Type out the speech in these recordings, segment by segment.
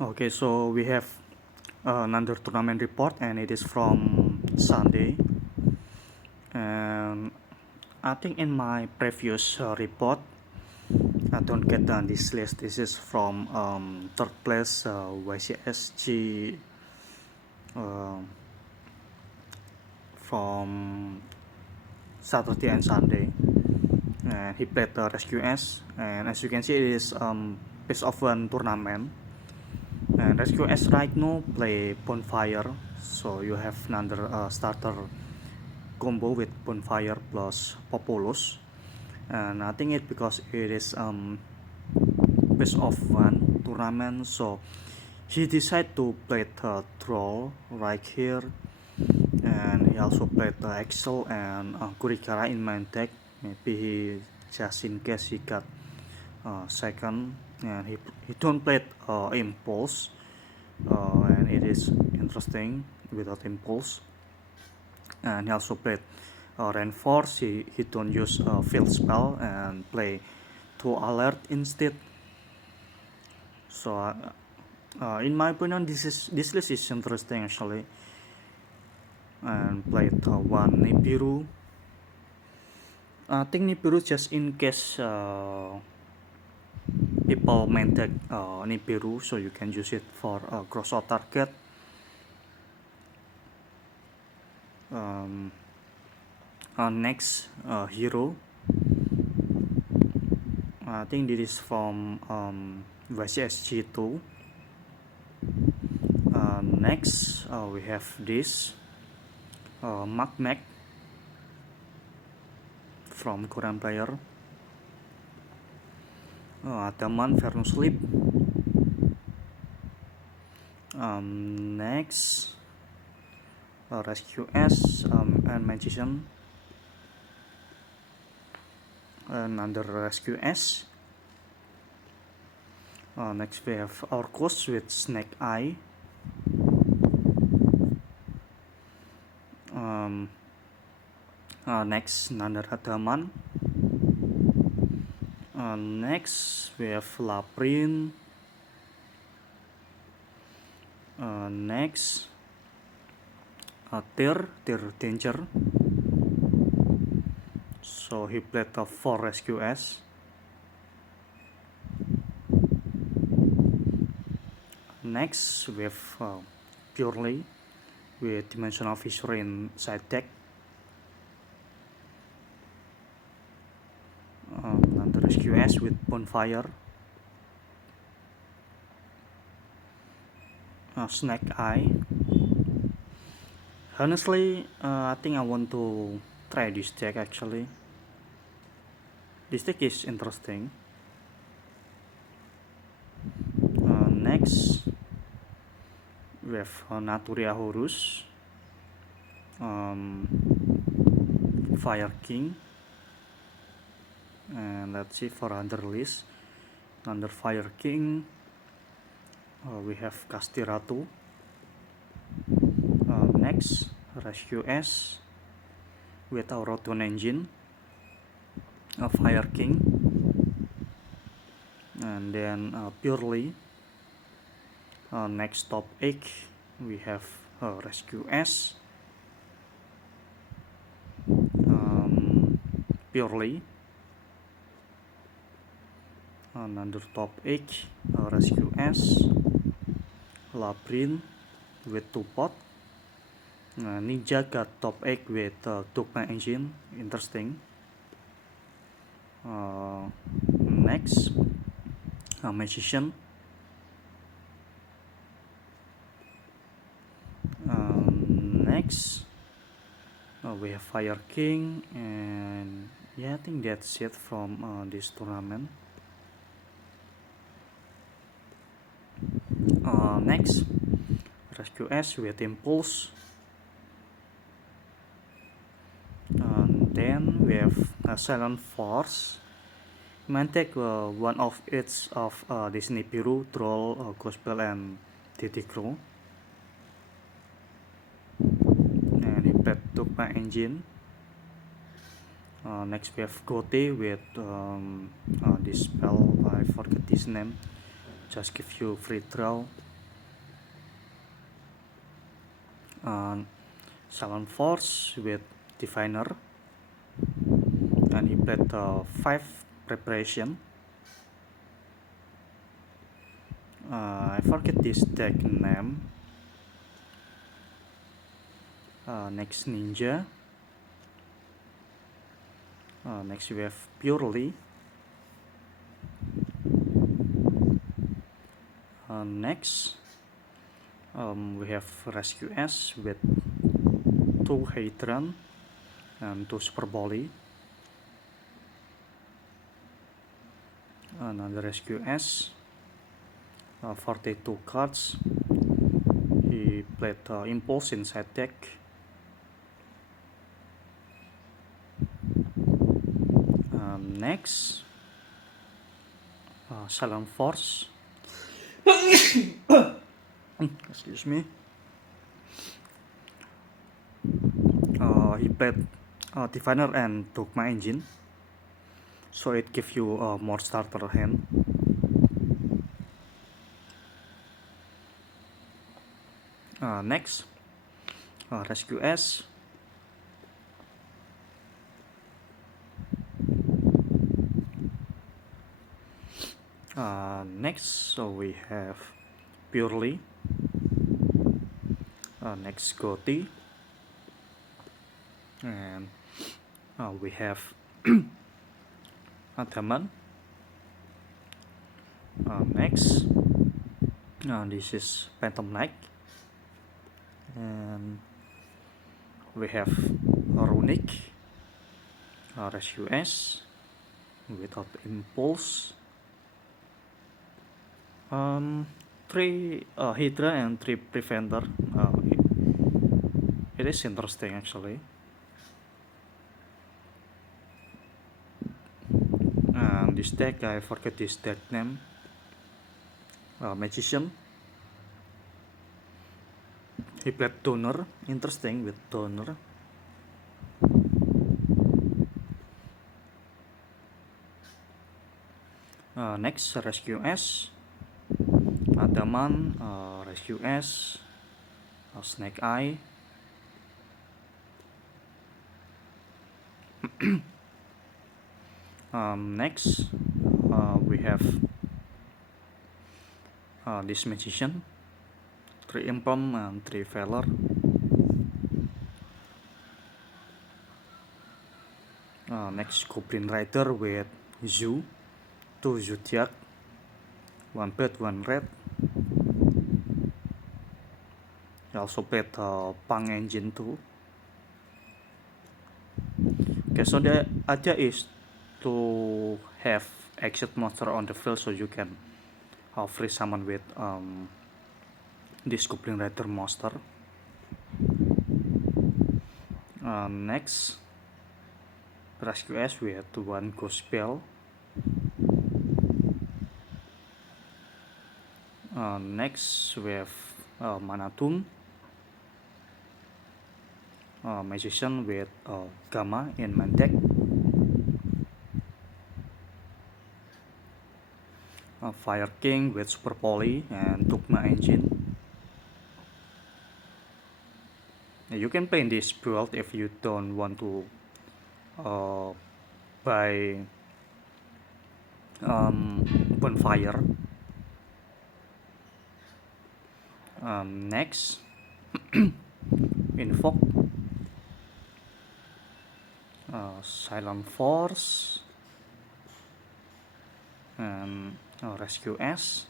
Okay, so we have another tournament report, and it is from Sunday. And I think in my previous report, I don't get on this list. This is from third place YCSG uh, from Saturday and Sunday. And he played the Rescue S, and as you can see, it is best of one tournament. And Rescue S right now play Bonfire, so you have another starter combo with Bonfire plus Populus. And I think it because it is best of one tournament, so he decided to play the Troll right here, and he also played the Excel and Kurikara in main deck. Maybe he just in case he got second, and he don't play Impulse, and it is interesting without Impulse. And he also played Reinforce. He don't use Field Spell and play to Alert instead. So in my opinion, this list is interesting actually. And played one Nibiru. I think Nibiru just in case people main deck Nibiru, so you can use it for cross out target. Next hero, I think this is from YCSG2. Next we have this Magmek from Korean player. Ataman Vernus Sleep. Next Rescue S and Magician. Another Rescue S. Next we have Orcus with Snake Eye. Next Nander Hadaman. Next we have Laprin. Next Tyr Danger. So he played the 4 Rescue S. Next we have Purely with Dimensional Fissure in side deck. Another Rescue S with Bonfire. Snake Eye. Honestly, I think I want to try this deck actually. This deck is interesting. Next we have Naturia Horus, Fire King, and let's see for other list. Under Fire King we have Kastiratu. Next Rescue S with Auroton Engine, Fire King, and then Purely. Next top 8 we have Rescue S, Purely. Another top 8 Rescue S, Labyrinth with 2 pot. Ninja got top 8 with Dogma Engine, interesting. Next Magician. Next we have Fire King, and yeah, I think that's it from this tournament. Next Rescue S with Impulse. Then we have Silent Force. Main deck one of each of Disney Nibiru, Troll, Gospel, and Titikro. And he played Dogma Engine. Next we have Gote with this spell, I forget this name, just give you free draw. Silent Force with Diviner, and he played 5 preparation. I forget this deck name. Next Ninja. Next we have Purely. Next we have Rescue S with 2 Hadron and 2 Super Volley. Another Rescue S, 42 cards. He played Impulse inside deck. Next, Silent Force. Excuse me. He played Diviner and Dogma Engine, so it gives you more starter hand. Next, Rescue S. Next, so we have Purely. Next, Gothi. And we have Ataman. Next, this is Phantom Knight. And we have Runic, Rescue S without Impulse. 3 Hydra and 3 Preventer. It is interesting actually. And this deck, I forget this deck name. Magician. He played Donor. Interesting with Donor. Next, Rescue S. Adaman, Rescue S, Snake Eye. Next, we have this Magician, 3 Impulse and 3 Valor. Next, Goblin Rider with Zoo, 2 Zodiac, 1 Bad, 1 Red. He also played Punk Engine too. Okay, so the idea is to have exit monster on the field so you can free summon with this Goblin Rider monster. Next, Rescue S with 1 Ghost Spell. Next, we have Mana Tomb, Magician with Gamma in main deck. Fire King with Super Poly and Dogma Engine. You can play in this build if you don't want to buy Bonfire. Next, Invoke, Silent Force, and Rescue S,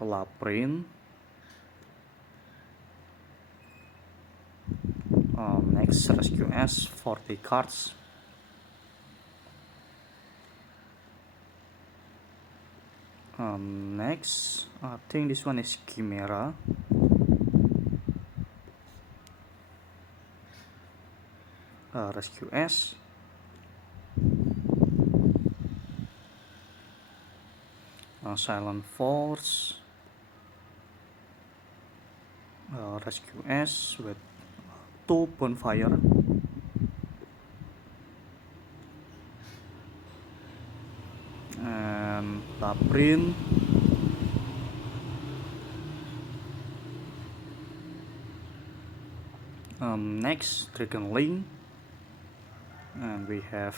Labyrinth. Next, Rescue S, 40 cards. Next, I think this one is Chimera. Rescue S. Silent Force. Rescue S with 2 Bonfire. And Labyrinth. Next, Dragon Link, and we have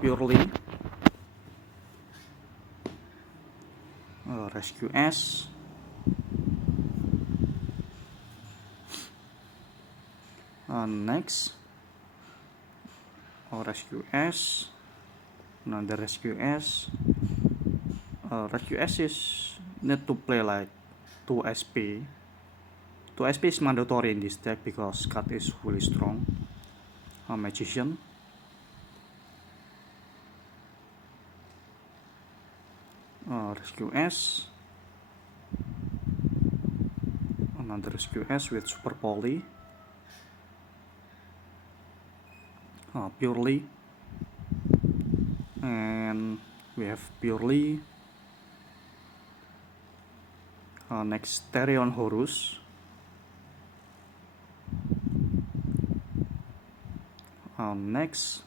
Purely, Rescue S, next, Rescue S, another Rescue S. Rescue S is need to play like 2 SP. 2 SP is mandatory in this deck because card is really strong. Magician, Rescue S, another Rescue S with Super Poly, Purely, and we have Purely. Next, Therion Horus, next,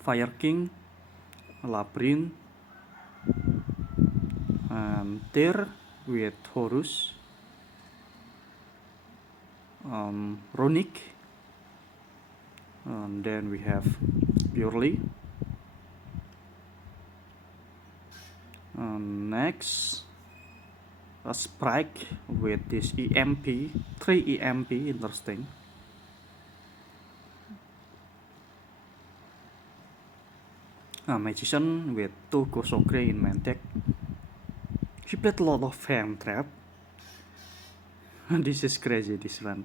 Fire King, Labyrinth, and Tyr with Horus, Runic, and then we have Purely. Next, a Sprite with this EMP, 3 EMP, interesting. Magician with 2 Gosokre in main deck. He played a lot of hand trap. This is crazy, this one.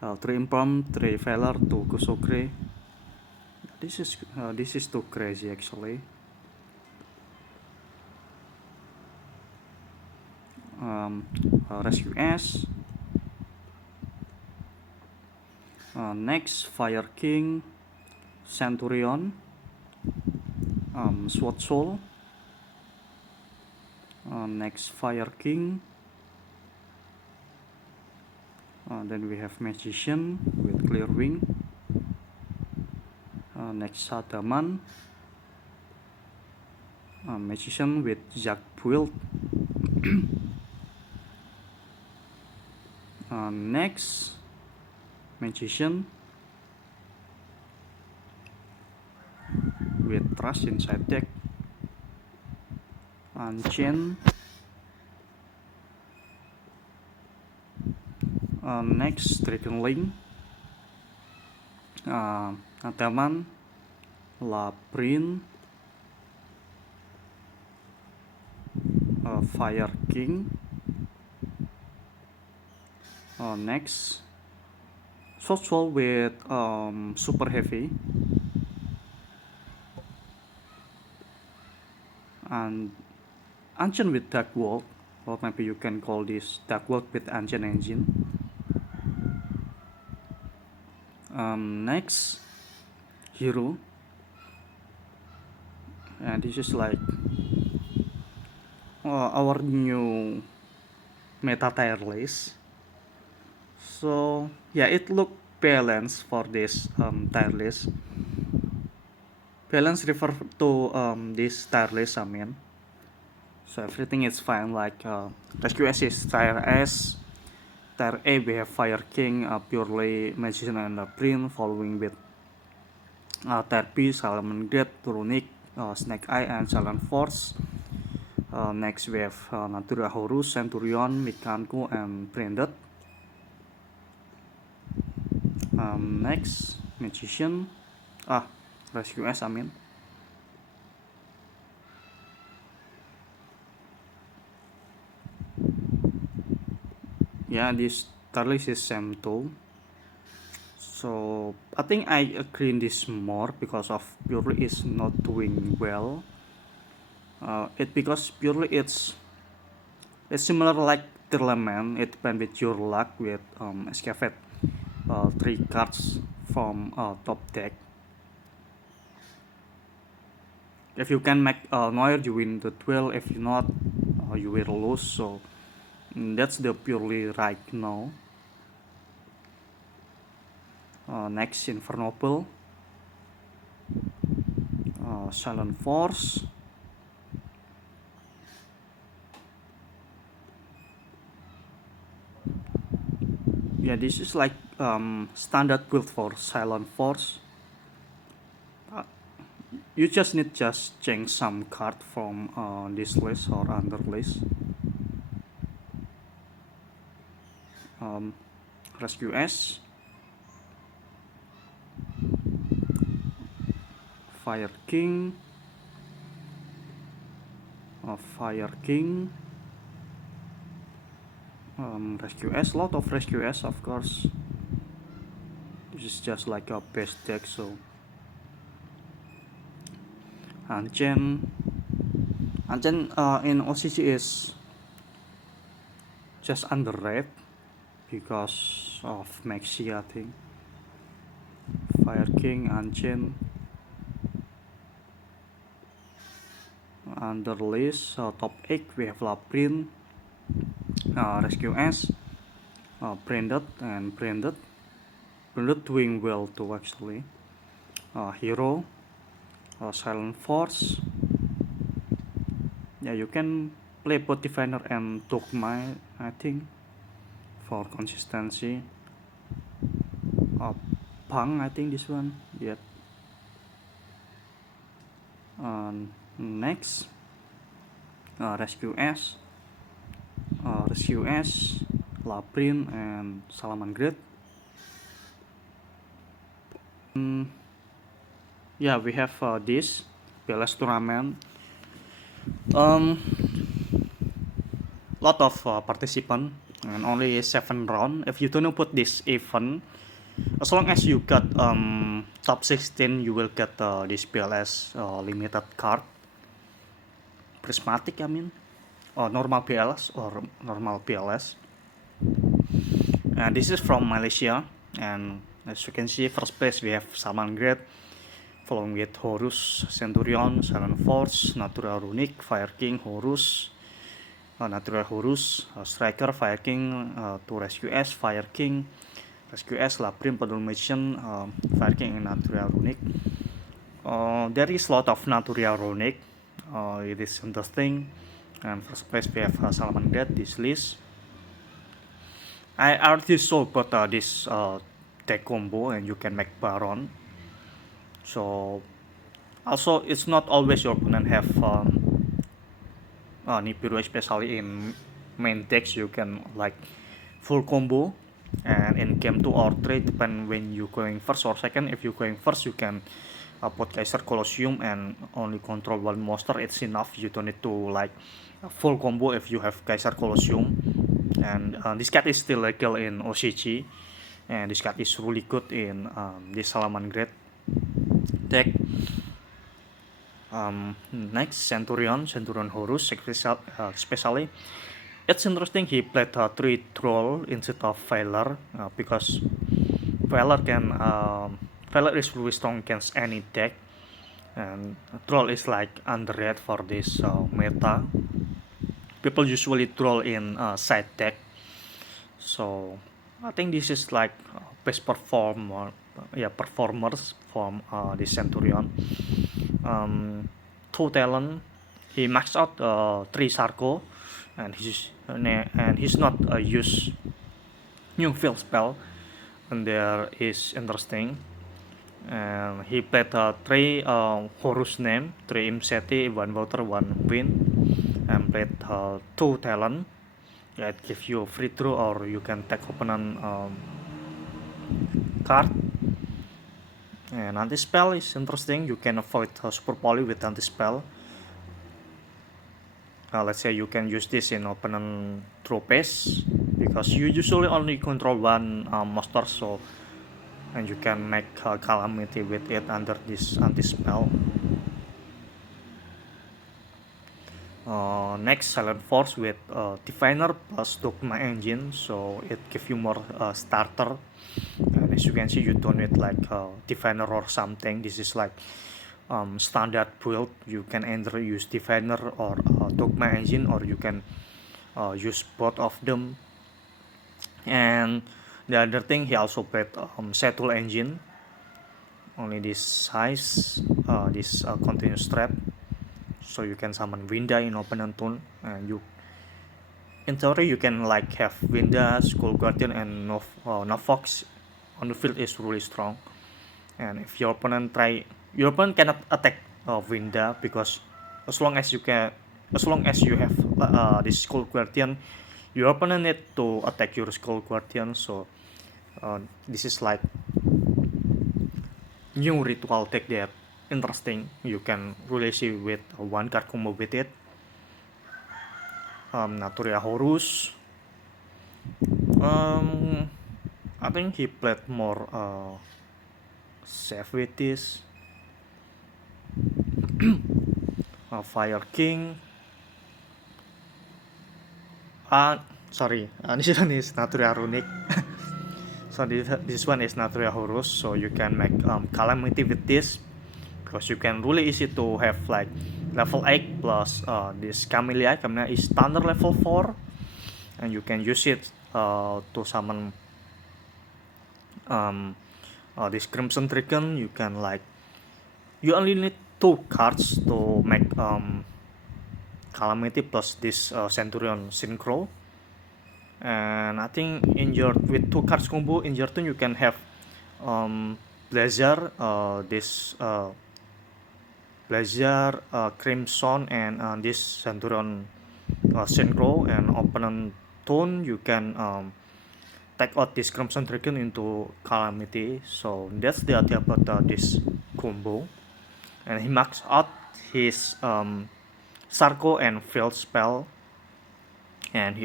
3 Imprompt, 3 Valor, 2 Gosokre. This is too crazy actually. Rescue S. Next, Fire King, Centurion, Sword Soul. Next, Fire King. Then we have Magician with Clear Wing. Next, Sadaman. Magician with Jack build. Next, Magician with Trust inside deck. Unchain. Next, Dragon Link, Ataman, Labyrinth, Fire King. Next, Sword with Super Heavy, and Ancient with Dark World, or maybe you can call this Dark World with Ancient Engine. Next, Hero, and this is like our new meta tier list. So yeah, it look balanced for this tier list. Balance refer to this tier list, I mean. So everything is fine, like Rescue S is tier S. Tier A we have Fire King, Purely, Magician, and Labyrinth, following with Tier B, Salamangreat, Runic, Snake Eye, and Silent Force. Next we have Natura Horus, Centurion, Mikanko, and Branded. Next, Magician, Rescue S, I mean. Yeah, this tier list is same too. So I think I agree in this more because of Purely is not doing well. Because Purely it's similar like Tearlament. It depends with your luck with Excavate 3 cards from top deck. If you can make Noir, you win the duel. If you not, you will lose. So that's the Purely right now. Next, Infernoble, Silent Force, Yeah, this is like standard build for Silent Force. You just need change some card from this list or under list. Rescue S, Fire King, Fire King, Rescue S, lot of Rescue S, of course. This is just like a base deck, so Anchen in OCG is just underrated because of Maxi, I think. Fire King, Anchen, under list top 8 we have Labyrinth, Rescue S, Branded doing well too actually. Hero, Silent Force. Yeah, you can play both Diviner and Dogma, I think, for consistency. Pang, I think this one. Yep. Next, Rescue S, Labyrinth, and Salamangreat. Yeah, we have this PLS tournament. Lot of participant and only 7 round. If you don't put this event, as long as you got top 16, you will get this PLS limited card. Prismatic, I mean, or normal PLS or normal PLS. And this is from Malaysia, and as you can see, first place we have Salamangreat, following with Horus, Centurion, Silent Force, Natural Runic, Fire King, Horus, Natural Horus, Striker, Fire King, to Rescue S, Fire King, Rescue S, Labyrinth, Podulmation, Fire King, and Natural Runic. There is a lot of Natural Runic. It is interesting. And first place we have Salamangreat, this list. I already saw about this deck combo, and you can make Baron. So also it's not always your opponent have Nibiru, especially in main decks you can like full combo, and in game 2 or 3 depend when you going first or second. If you going first, you can put Kaiser Colosseum and only control one monster, it's enough. You don't need to like full combo if you have Kaiser Colosseum. And this card is still legal in OCG, and this card is really good in this Salamangreat deck. Next, Centurion Horus, especially. It's interesting he played 3 Troll instead of Valor, because Valor is really strong against any deck, and Troll is like underrated for this meta. People usually Troll in side deck, so I think this is like best performers from the Centurion. 2 talent, he maxed out 3 Sarko, and he's not use new field spell, and there is interesting. And he played 3 Horus name, 3 Imseti, 1 Water, 1 Wind, and played 2 talent. Yeah, it gives you a free draw, or you can take opponent card. And anti-spell is interesting. You can avoid super poly with anti-spell. Let's say you can use this in opponent draw phase, because you usually only control 1 monster, so and you can make Calamity with it under this anti-spell. Next, Silent Force with Diviner plus Dogma Engine, so it gives you more starter. And as you can see, you don't need like Diviner or something. This is like standard build. You can either use Diviner or Dogma Engine, or you can use both of them. And the other thing, he also played Settle Engine, only this size, this continuous trap, so you can summon Winda in opponent turn, and in theory you can like have Winda, Skull Guardian, and Nofox on the field is really strong. And if your opponent cannot attack Winda, because as long as you can, as long as you have this Skull Guardian, your opponent need to attack your Skull Guardian. So this is like new ritual deck that interesting. You can really see with one card combo with it. Naturia Horus. I think he played more safe with this. Fire King. Sorry, this one is Naturia Runic. So this one is Naturia Horus, so you can make Calamity with this, because you can really easy to have like level 8 plus this Camellia. Camellia is standard level 4, and you can use it to summon this Crimson Dragon. You can like, you only need 2 cards to make Calamity plus this Centurion Synchro. And I think in your with 2 cards combo in your turn you can have Blazer, Blazer, Crimson, and this Centurion Synchro, and opponent turn you can take out this Crimson Dragon into Calamity. So that's the idea about this combo. And he maxed out his Sarko and Field spell, and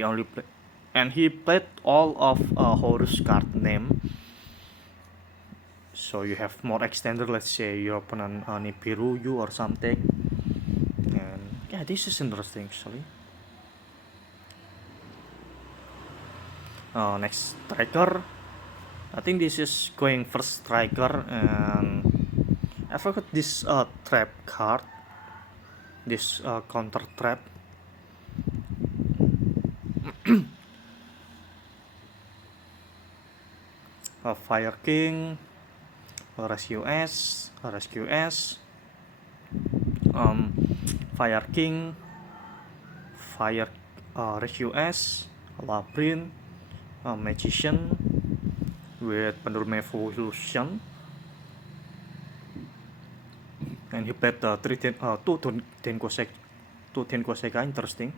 he played all of Horus card name. So you have more extender, let's say your opponent Nibiru you or something. And yeah, this is interesting actually. Next striker, I think this is going first striker, and I forgot this trap card, this counter trap. Fire King, Rescue S, Fire King, Rescue S, Labyrinth, Magician with Pendulum Evolution, and he played 2 Tenkoseka, interesting.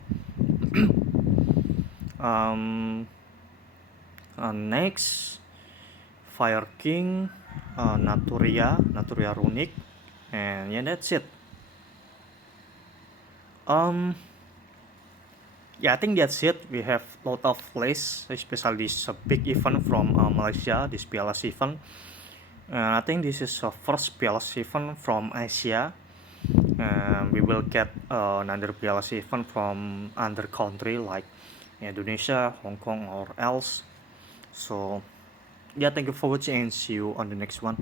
Next, Fire King, Naturia Runic, and yeah, that's it. Yeah, I think that's it. We have a lot of plays, especially this big event from Malaysia, this PLS event. I think this is the first PLS event from Asia. We will get another PLS event from other country like Indonesia, Hong Kong, or else. So yeah, thank you for watching and see you on the next one.